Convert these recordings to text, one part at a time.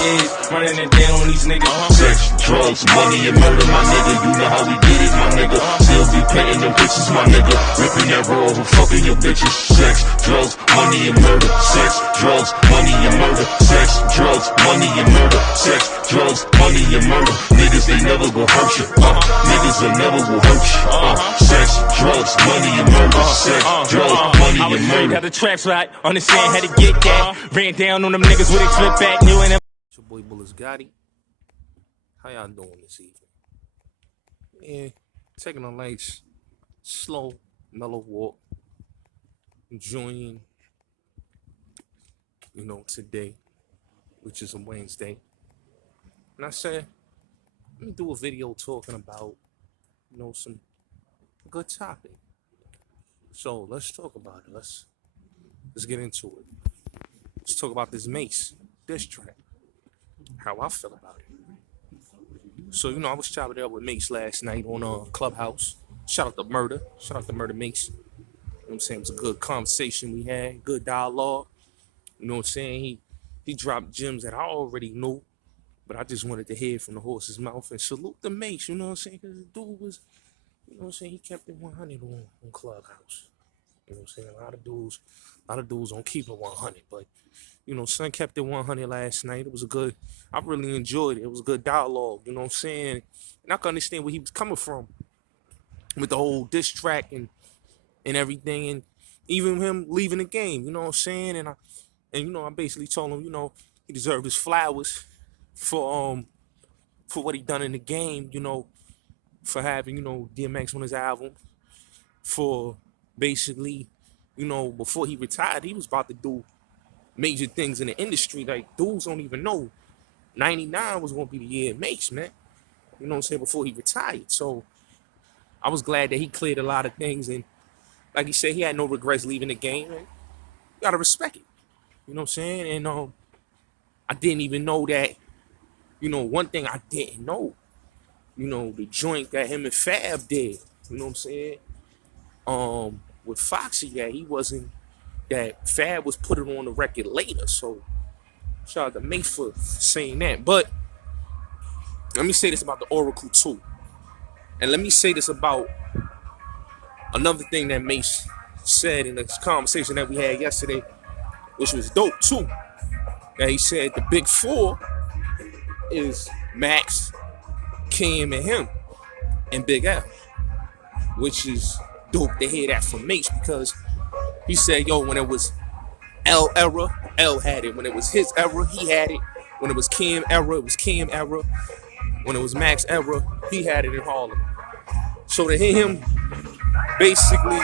is, running it down on these niggas. Sex, drugs, money, and murder, my nigga. You know how we get it, my nigga. Still be painting them bitches, my nigga. Ripping that roll and fucking your bitches. Sex, drugs, money, and murder. Sex, drugs, money, and murder. Sex, drugs, money, and murder. Sex, drugs, money, and murder. Niggas, they never gon' hurt you. Niggas, they never will hurt you. Sex, drugs, money, and murder. Sex, drugs, money, and murder. Got the tracks right, understand how to get that. Ran down on them niggas with a flip back, new and It's your boy Bullets Gotti. How y'all doing this evening? Yeah, taking a nice, slow, mellow walk. Enjoying, today, which is a Wednesday. And I said, let me do a video talking about, some good topic. So let's talk about it. Let's get into it. Let's talk about this Mase diss track. How I feel about it. So, I was chopping it up with Mase last night on Clubhouse. Shout out to Murder. Shout out to Murder Mase. You know what I'm saying? It was a good conversation we had. Good dialogue. You know what I'm saying? He dropped gems that I already knew. But I just wanted to hear from the horse's mouth. And salute the Mase, you know what I'm saying? Because the dude was, he kept it 100 on Clubhouse. You know what I'm saying? A lot of dudes don't keep it 100. But, son kept it 100 last night. It was I really enjoyed it. It was a good dialogue, you know what I'm saying? And I can understand where he was coming from with the whole diss track and everything. And even him leaving the game, you know what I'm saying? And I basically told him, he deserved his flowers for what he done in the game, for having, DMX on his album, for basically, before he retired, he was about to do major things in the industry. Like, dudes don't even know 99 was going to be the year of Mase, man. You know what I'm saying? Before he retired. So I was glad that he cleared a lot of things. And like he said, he had no regrets leaving the game. And you got to respect it. You know what I'm saying? And I didn't even know that, one thing I didn't know, the joint that him and Fab did, you know what I'm saying? With Foxy, that Fab was put it on the record later. So shout out to Mase for saying that. But let me say this about the Oracle too. And let me say this about another thing that Mase said in this conversation that we had yesterday, which was dope too. That he said the big four is Max, Kim, and him, and Big L, which is dope to hear that from Mase, because he said, when it was L era, L had it. When it was his era, he had it. When it was Kim era, it was Kim era. When it was Max era, he had it in Harlem. So to hear him basically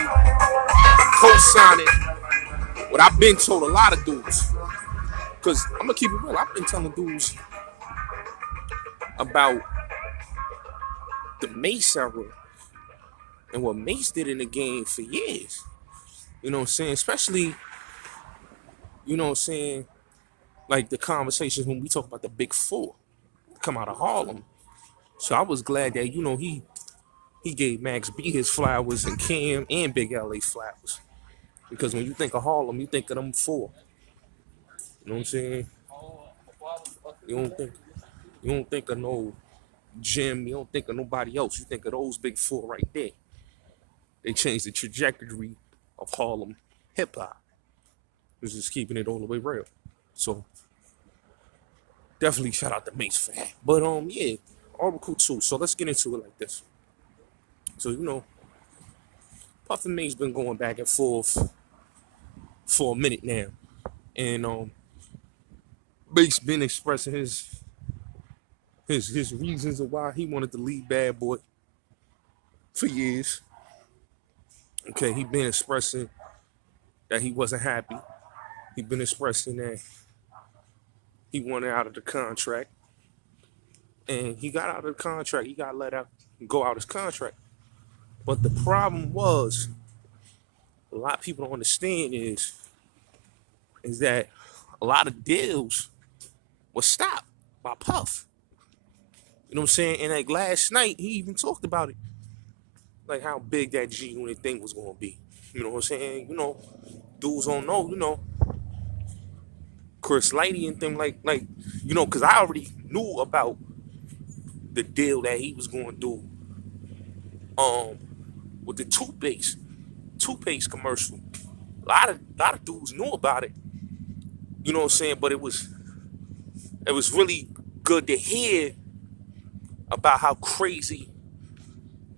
co-signing what I've been told a lot of dudes, because I'm going to keep it real, I've been telling dudes about the Mase era and what Mase did in the game for years. You know what I'm saying? Especially, like the conversations when we talk about the big four come out of Harlem. So I was glad that, he gave Max B his flowers and Cam and Big LA flowers. Because when you think of Harlem, you think of them four. You know what I'm saying? You don't think of no Jim, you don't think of nobody else. You think of those big four right there. They changed the trajectory of Harlem hip-hop. It's just keeping it all the way real. So definitely shout out to Mase for that. But yeah, Oracle too. So let's get into it like this. So Puff and Mase been going back and forth for a minute now. And Mase been expressing his reasons of why he wanted to leave Bad Boy for years. Okay, he been expressing that he wasn't happy. He been expressing that he wanted out of the contract. And he got out of the contract. He got let out, go out his contract. But the problem was, a lot of people don't understand is that a lot of deals were stopped by Puff. You know what I'm saying? And like last night, he even talked about it. Like how big that G-Unit thing was going to be. You know what I'm saying? Dudes don't know, Chris Lighty and them, because I already knew about the deal that he was going to do um with the toothpaste commercial. A lot of dudes knew about it, you know what I'm saying? But it was really good to hear about how crazy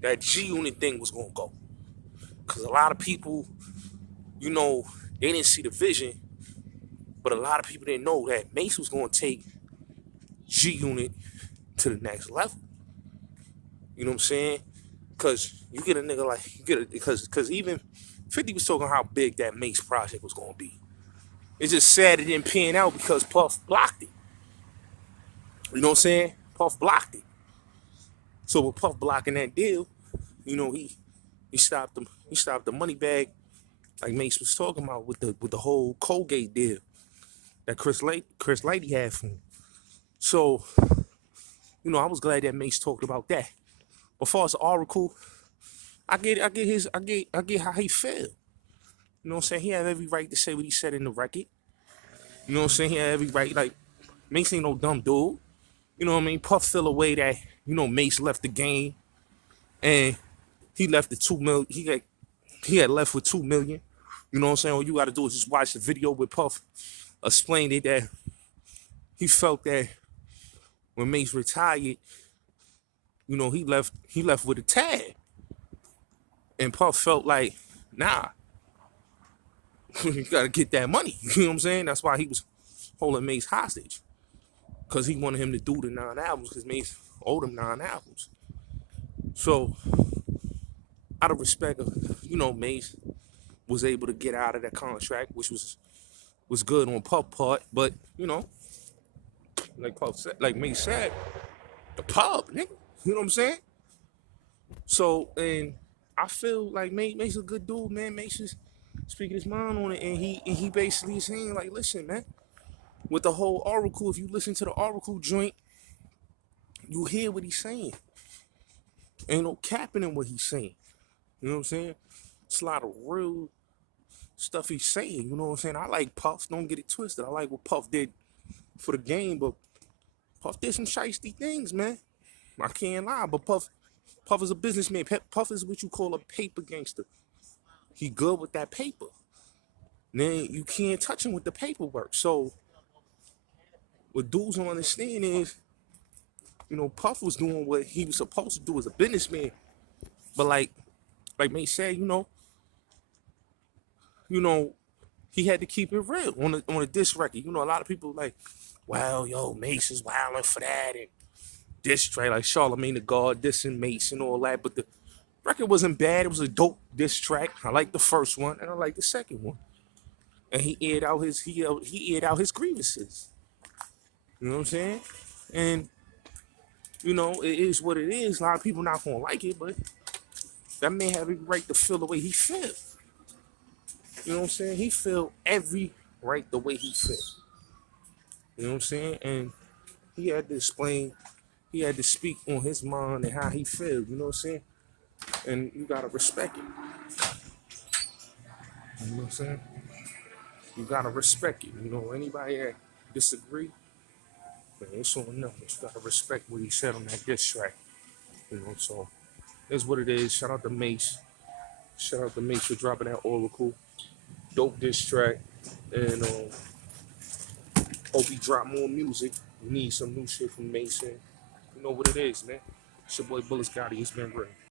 that G Unit thing was gonna go. Cause a lot of people, you know, they didn't see the vision, but a lot of people didn't know that Mase was gonna take G Unit to the next level. You know what I'm saying? Cause you get a nigga like because even 50 was talking how big that Mase project was gonna be. It's just sad it didn't pan out because Puff blocked it. You know what I'm saying? Puff blocked it. So with Puff blocking that deal, you know, he stopped the money bag like Mase was talking about with the whole Colgate deal that Chris Lighty had for him. So, you know, I was glad that Mase talked about that. But as far as the Oracle, I get how he feel. You know what I'm saying? He had every right to say what he said in the record. You know what I'm saying? He had every right. Like, Mase ain't no dumb dude. You know what I mean? Puff feel a way that, you know, Mase left the game and he left the 2 million. He had left with 2 million. You know what I'm saying? All you gotta do is just watch the video with Puff explain it that he felt that when Mase retired, you know, he left with a tag. And Puff felt like, nah, you gotta get that money. You know what I'm saying? That's why he was holding Mase hostage. Because he wanted him to do the 9 albums because Mase owed him 9 albums. So, out of respect of, you know, Mase was able to get out of that contract, which was good on Puff part. But, you know, like Mase said, the pub, nigga. You know what I'm saying? So, and I feel like Mase a good dude, man. Mase is speaking his mind on it, and he basically is saying, like, listen, man, with the whole Oracle, if you listen to the Oracle joint, you hear what he's saying. Ain't no capping in what he's saying. You know what I'm saying? It's a lot of real stuff he's saying. You know what I'm saying? I like Puff. Don't get it twisted. I like what Puff did for the game, but Puff did some shiesty things, man. I can't lie, but Puff is a businessman. Puff is what you call a paper gangster. He good with that paper. Then you can't touch him with the paperwork. So what dudes don't understand is, you know, Puff was doing what he was supposed to do as a businessman. But like Mase said, you know, he had to keep it real on a diss record. You know, a lot of people like, well, yo, Mase is wilding for that and diss track, like Charlamagne the God dissing Mase and all that. But the record wasn't bad. It was a dope diss track. I like the first one and I like the second one. And he aired out his grievances. You know what I'm saying? And you know, it is what it is. A lot of people not gonna like it, but that man have every right to feel the way he feel. You know what I'm saying? He feel every right the way he feel. You know what I'm saying? And he had to explain, he had to speak on his mind and how he feel. You know what I'm saying? And you gotta respect it. You know what I'm saying? You gotta respect it. You know, anybody that disagree, man, it's on them. You gotta respect what he said on that diss track. You know, so that's what it is. Shout out to Mase. Shout out to Mase for dropping that Oracle. Dope diss track. And hope he drop more music. We need some new shit from Mason. You know what it is, man. It's your boy Bullis Gotti. It's been real.